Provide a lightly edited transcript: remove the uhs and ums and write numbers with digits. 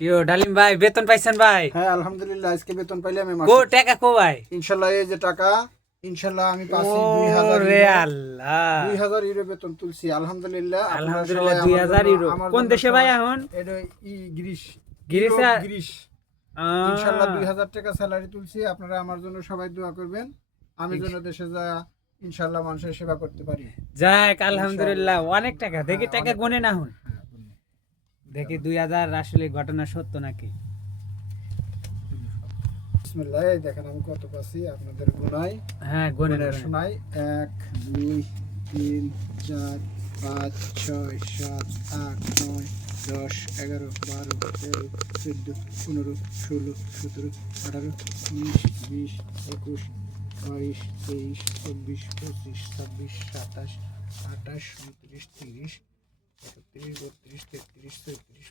কিও ডালিম ভাই বেতন পাইছেন ভাই? হ্যাঁ আলহামদুলিল্লাহ, আজকে বেতন পাইলাম আমি কো মাসে। টাকা কো ভাই? ইনশাল্লাহ এই যে টাকা, ইনশাল্লাহ আমি ও পাচ্ছি 2000 রে ইউরো। আল্লাহ, 2000 ইউরো বেতন তুলছি আলহামদুলিল্লাহ। আপনারা আলহামদুলিল্লাহ সবাই দুই আমার হাজার জন্য, ইউরো আমার কোন জন্য দেশে ভাই সবাই। এখন? এটা গ্রিস, গ্রিসে? Europe, Greece. ইনশাল্লাহ আহ, 2000 টাকা স্যালারি তুলছি। আপনারা আমার জন্য সবাই দোয়া করবেন, আমি যেন দেশে যা ইনশাল্লাহ মানুষের সেবা করতে পারি। যাক আলহামদুলিল্লাহ, ইনশাআল্লাহ। অনেক টাকা। দেখি হ্যাঁ, টাকা অনেক গুনে টাকা। না হুন, হ্যাঁ, বলুন। দেখি 2000 আসলে ঘটনা সত্য নাকি। বিসমিল্লাহ, এই দেখেন আমি কত পাচ্ছি আপনাদের গুনাই, হ্যাঁ গুনেন গুনে গুনেন। শোনাই। 1 2 3 4 5 6 7 8 9 10 11 12 13 14 15 16 17 18 19 20 21 22 23 24 25 26 27 28 29 30 31 32 33 34